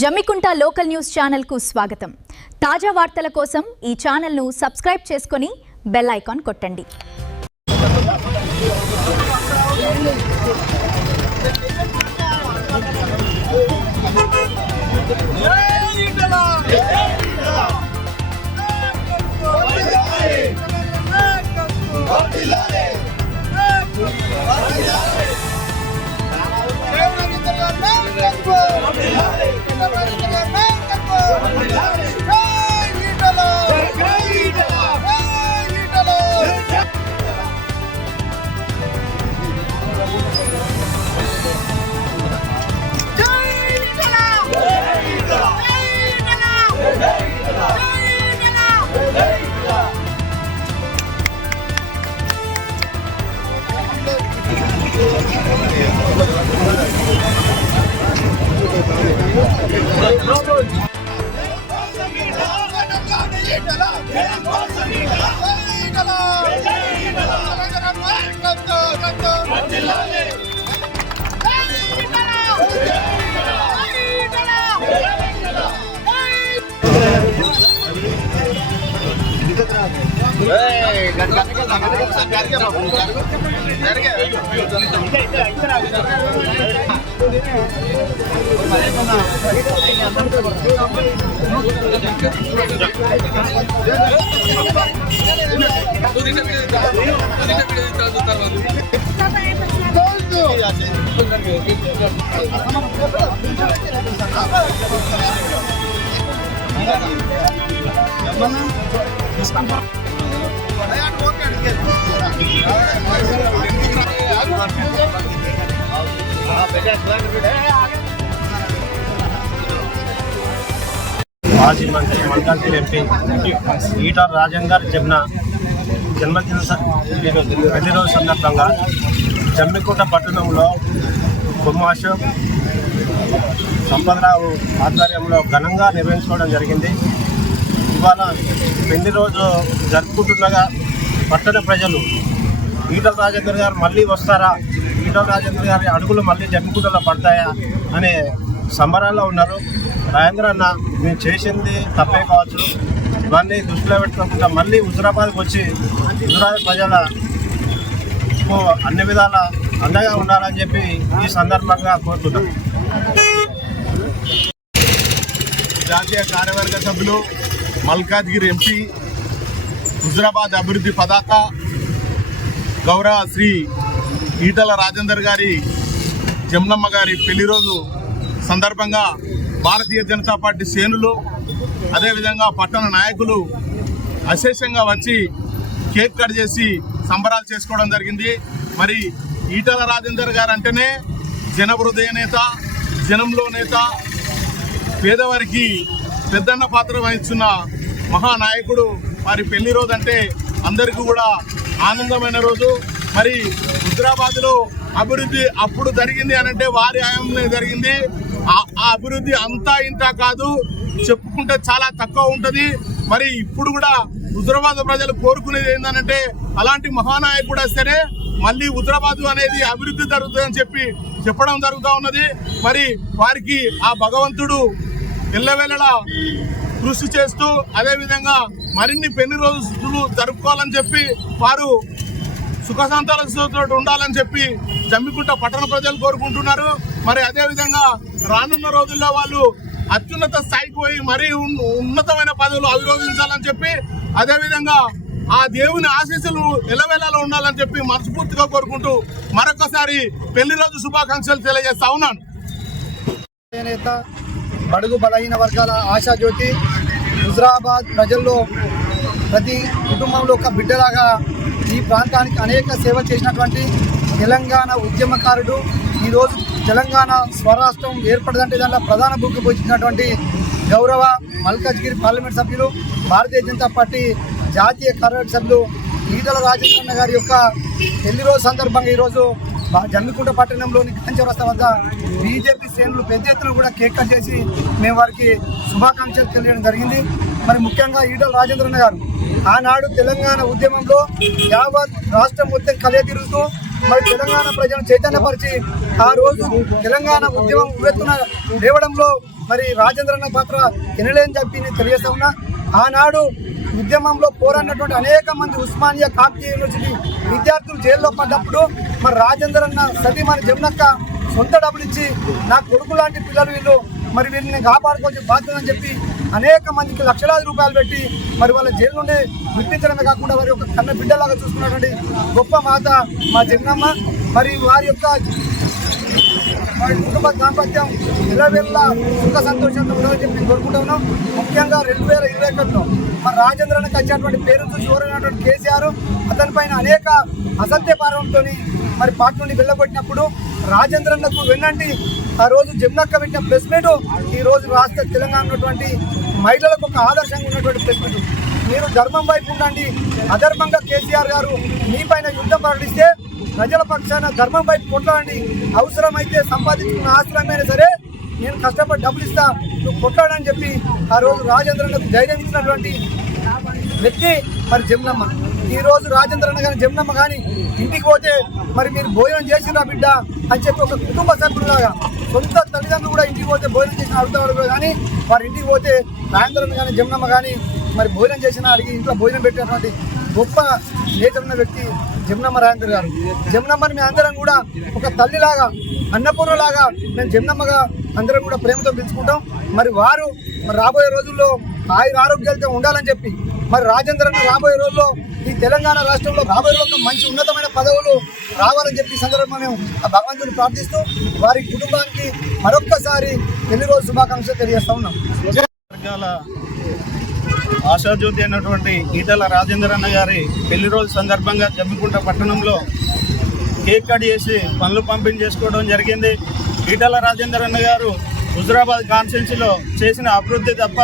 Jammikunta local news channel కు స్వాగతం। తాజా వార్తల కోసం ఈ ఛానల్ ను సబ్స్క్రైబ్ చేసుకొని బెల్ ఐకాన్ కొట్టండి। మాజీ మంత్రి మల్కాజ్గిరి ఎంపీ ఈటల రాజేందర్ జన్మదిన ప్రతిరోజు సందర్భంగా జమ్మికుంట పట్టణంలో కొమ్మాషం సంపదరావు ఆధ్వర్యంలో ఘనంగా నిర్వహించుకోవడం జరిగింది। ఇవాళ పెళ్లి రోజు జరుపుకుంటుండగా పట్టణ ప్రజలు ఈటల రాజేందర్ గారు మళ్ళీ వస్తారా, ఈటల రాజేందర్ గారి అడుగులు మళ్ళీ జమ్మికుంటలో పడతాయా అనే సంబరాల్లో ఉన్నారు। రాజేంద్ర అన్న మేము చేసింది తప్పే కావచ్చు, ఇవన్నీ దృష్టిలో పెట్టుకోకుండా మళ్ళీ హుజురాబాద్కి వచ్చి హుజురాబాద్ ప్రజలకు అన్ని విధాల అండగా ఉండాలని చెప్పి ఈ సందర్భంగా కోరుతున్నాం। జాతీయ కార్యవర్గ సభ్యులు మల్కాజ్గిరి ఎంపీ హుజురాబాద్ అభివృద్ధి పతాక గౌరవ శ్రీ ఈటల రాజేందర్ గారి జమ్నమ్మ గారి పెళ్లి రోజు సందర్భంగా భారతీయ జనతా పార్టీ శ్రేణులు అదేవిధంగా పట్టణ నాయకులు అశేషంగా వచ్చి కేక్ కట్ చేసి సంబరాలు చేసుకోవడం జరిగింది। మరి ఈటల రాజేందర్ గారు అంటేనే జన హృదయ నేత, జనంలో నేత, పేదవారికి పెద్దన్న పాత్ర వహిస్తున్న మహానాయకుడు। మరి పెళ్లి రోజు అంటే అందరికీ కూడా ఆనందమైన రోజు। మరి హుజురాబాద్లో అభివృద్ధి అప్పుడు జరిగింది అనంటే వారి హయాంలో జరిగింది। ఆ అభివృద్ధి అంతా ఇంత కాదు, చెప్పుకుంటే చాలా తక్కువ ఉంటుంది। మరి ఇప్పుడు కూడా హుజురాబాద్ ప్రజలు కోరుకునేది ఏంటంటే అలాంటి మహానాయకుడు వస్తేనే మళ్ళీ హుజురాబాద్ అనేది అభివృద్ధి జరుగుతుందని చెప్పడం జరుగుతూ ఉన్నది। మరి వారికి ఆ భగవంతుడు ఎల్లవేళలా కృషి చేస్తూ అదేవిధంగా మరిన్ని పెళ్లి రోజులు జరుపుకోవాలని చెప్పి వారు సుఖశాంతాలతో ఉండాలని చెప్పి జమ్మికుంట పట్టణ ప్రజలు కోరుకుంటున్నారు। మరి అదేవిధంగా రానున్న రోజుల్లో వాళ్ళు అత్యున్నత స్థాయికి పోయి మరీ ఉన్నతమైన పదవులు అభిరోధించాలని చెప్పి అదేవిధంగా ఆ దేవుని ఆశీస్సులు ఎల్లవేళలా ఉండాలని చెప్పి మనస్ఫూర్తిగా కోరుకుంటూ మరొకసారి పెళ్లి రోజు శుభాకాంక్షలు తెలియజేస్తా ఉన్నాను। బడుగు బలహీన వర్గాల ఆశాజ్యోతి, హుజురాబాద్ ప్రజల్లో ప్రతి కుటుంబంలో ఒక బిడ్డలాగా ఈ ప్రాంతానికి అనేక సేవ చేసినటువంటి తెలంగాణ ఉద్యమకారుడు, ఈరోజు తెలంగాణ స్వరాష్ట్రం ఏర్పడదంటే దాంట్లో ప్రధాన భూమిక పోషించినటువంటి గౌరవ మల్కాజ్గిరి పార్లమెంట్ సభ్యులు, భారతీయ జనతా పార్టీ జాతీయ కార్యవర్గ సభ్యులు ఈటల రాజేంద్ర గారి యొక్క పెళ్లి రోజు సందర్భంగా ఈరోజు జమ్మికుంట పట్టణంలోని గాంధీ చౌరస్తా వద్ద బీజేపీ శ్రేణులు పెద్ద ఎత్తున కూడా కేక్ కట్ చేసి మేము వారికి శుభాకాంక్షలు తెలియడం జరిగింది। మరి ముఖ్యంగా ఈటల రాజేంద్ర గారు ఆనాడు తెలంగాణ ఉద్యమంలో యావత్ రాష్ట్రం మొత్తం కలియతిరుగుతూ మరి తెలంగాణ ప్రజలను చైతన్యపరిచి ఆ రోజు తెలంగాణ ఉద్యమం ఉవ్వెత్తున లేవడంలో మరి రాజేంద్రన్న పాత్ర ఎనలేని చెప్పి నేను తెలియజేస్తా ఉన్నా. ఆనాడు ఉద్యమంలో పోరాడినటువంటి అనేక మంది ఉస్మానియా కాకతీయ యూనివర్సిటీ విద్యార్థులు జైల్లో పడ్డప్పుడు మరి రాజేంద్రన్న సతీమణి జమునక్క సొంత డబ్బులు ఇచ్చి నా కొడుకు లాంటి పిల్లలు వీళ్ళు మరి వీరిని కాపాడుకోవాల్సిన బాధ్యత అని చెప్పి అనేక మందికి లక్షలాది రూపాయలు పెట్టి మరి వాళ్ళ జైలు నుండి విడిపించడమే కాకుండా వారి యొక్క కన్న బిడ్డలాగా చూసుకున్నటువంటి గొప్ప మాత మా జగనమ్మ. మరి వారి యొక్క కుటుంబ దాంపత్యం నిలవెల్ల సుఖ సంతోషంగా ఉండాలని చెప్పి నేను కోరుకుంటా ఉన్నాం. ముఖ్యంగా 2021లో మరి రాజేంద్రన్నకి వచ్చేటువంటి పేరు చూసి ఓరైనటువంటి కేసీఆర్ అతనిపైన అనేక అసత్య పారంతో మరి పార్టీ నుండి వెళ్ళగొట్టినప్పుడు రాజేంద్రన్నకు వెన్నంటి ఆ రోజు జమునక్క పెట్టిన ప్రెస్ మీట్ ఈ రోజు రాష్ట్ర తెలంగాణ ఉన్నటువంటి మహిళలకు ఒక ఆదర్శంగా ఉన్నటువంటి ప్రెస్ మీట్. మీరు ధర్మం వైపు ఉండండి, అధర్మంగా కేసీఆర్ గారు మీ పైన యుద్ధం ప్రకటిస్తే ప్రజల పక్షాన ధర్మం వైపు కొట్లాడండి, అవసరమైతే సంపాదించుకున్న ఆశ్రమైనా సరే నేను కష్టపడి డబ్బులు ఇస్తా, నువ్వు కొట్లాడని చెప్పి ఆ రోజు రాజేంద్రన్నకు ధైర్యం ఇచ్చినటువంటి వ్యక్తి మరి జమునమ్మ. ఈ రోజు రాజేంద్రన్న కానీ జమునమ్మ కానీ ఇంటికి పోతే మరి మీరు భోజనం చేసిరా బిడ్డ అని చెప్పి ఒక కుటుంబ సభ్యులాగా సొంత తల్లిదండ్రులు కూడా ఇంటికి పోతే భోజనం చేసిన అడుగుతాడు కానీ వారి ఇంటికి పోతే రాజేంద్రన్న కానీ జమునమ్మ కానీ మరి భోజనం చేసిన అడిగి ఇంట్లో భోజనం పెట్టినటువంటి గొప్ప నేతన్న వ్యక్తి జమునమ్మ రాజేంద్ర గారు. జమునమ్మని మేము అందరం కూడా ఒక తల్లిలాగా అన్నపూర్ణలాగా మేము జమునమ్మగా అందరం కూడా ప్రేమతో పిలుచుకుంటాం. మరి వారు మరి రాబోయే రోజుల్లో ఆరోగ్యాలతో ఉండాలని చెప్పి మరి రాజేంద్రన్న రాబోయే రోజుల్లో ఈ తెలంగాణ రాష్ట్రంలో రాబోయే రోజుల్లో మంచి ఉన్నతమైన పదవులు రావాలని చెప్పి సందర్భంగా మేము ఆ భగవంతుని ప్రార్థిస్తూ వారి కుటుంబానికి మరొక్కసారి పెళ్లి రోజు శుభాకాంక్షలు తెలియజేస్తా ఉన్నాం. వర్గాల ఆశాజ్యోతి అయినటువంటి ఈటల రాజేంద్రన్న గారి పెళ్లి రోజు సందర్భంగా జమ్మికుంట పట్టణంలో కేక్ కట్ చేసి పనులు పంపిణీ చేసుకోవడం జరిగింది. ఈటల రాజేంద్రన్న గారు హుజురాబాద్ కాన్స్టిట్యున్సీలో చేసిన అభివృద్ధి తప్ప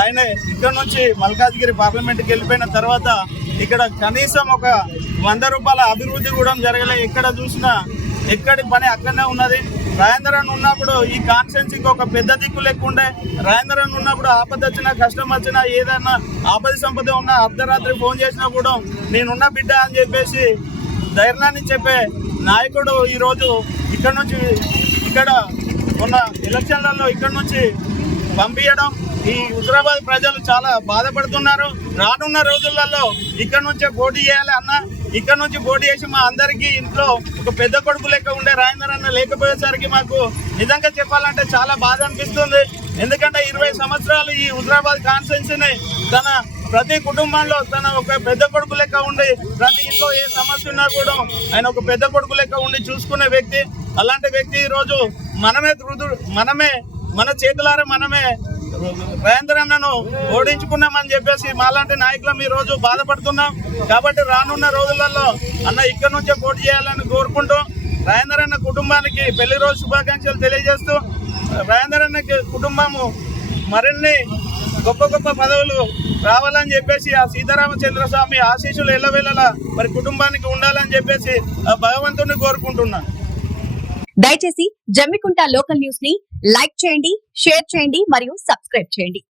ఆయన ఇక్కడ నుంచి మల్కాజ్గిరి పార్లమెంట్కి వెళ్ళిపోయిన తర్వాత ఇక్కడ కనీసం ఒక 100 రూపాయల అభివృద్ధి కూడా జరగలే. ఎక్కడ చూసినా ఎక్కడి పని అక్కడనే ఉన్నది. రాజేంద్రన్ ఉన్నప్పుడు ఈ కాన్స్టిట్యున్సీకి ఒక పెద్ద దిక్కు లేకుండే. రాజేంద్రన్ ఉన్నప్పుడు ఆపద వచ్చినా కష్టం వచ్చినా ఏదైనా ఆపద సంపద ఉన్నా అర్ధరాత్రి ఫోన్ చేసినా కూడా నేనున్న బిడ్డ అని చెప్పేసి ధైర్యాన్ని చెప్పే నాయకుడు ఈరోజు ఇక్కడ ఉన్న ఎలక్షన్లలో ఇక్కడ నుంచి పంపించడం ఈ హుజురాబాద్ ప్రజలు చాలా బాధపడుతున్నారు. రానున్న రోజులలో ఇక్కడ నుంచే పోటీ చేయాలి అన్న. ఇక్కడ నుంచి పోటీ చేసి మా అందరికీ ఇంట్లో ఒక పెద్ద కొడుకు లెక్క ఉండే రాజేంద్రన్న లేకపోయేసరికి మాకు నిజంగా చెప్పాలంటే చాలా బాధ అనిపిస్తుంది. ఎందుకంటే 20 సంవత్సరాలు ఈ హుజురాబాద్ కాన్స్టిట్యున్సీని తన ప్రతి కుటుంబంలో తన ఒక పెద్ద కొడుకు లెక్క ఉండి ప్రతి ఇంట్లో ఏ సమస్య ఉన్నా కూడా ఆయన ఒక పెద్ద కొడుకు లెక్క ఉండి చూసుకునే వ్యక్తి. అలాంటి వ్యక్తి ఈరోజు మనమే మన చేతులారా మనమే రాజేంద్రన్నను ఓడించుకున్నామని చెప్పేసి మాలాంటి నాయకులం ఈ రోజు బాధపడుతున్నాం. కాబట్టి రానున్న రోజులలో అన్న ఇక్కడ నుంచే పోటీ చేయాలని కోరుకుంటూ రాజేంద్రన్న కుటుంబానికి పెళ్లి రోజు శుభాకాంక్షలు తెలియజేస్తూ రాజేంద్రన్న కుటుంబము మరిన్ని గొప్ప గొప్ప పదవులు రావాలని చెప్పేసి ఆ సీతారామచంద్ర స్వామి ఆశీస్సులు ఎల్లవేళలా మరి కుటుంబానికి ఉండాలని చెప్పేసి ఆ భగవంతుని కోరుకుంటున్నాను. దయచేసి జమ్మికుంట లోకల్ న్యూస్ ని లైక్ చేయండి, షేర్ చేయండి మరియు సబ్స్క్రైబ్ చేయండి.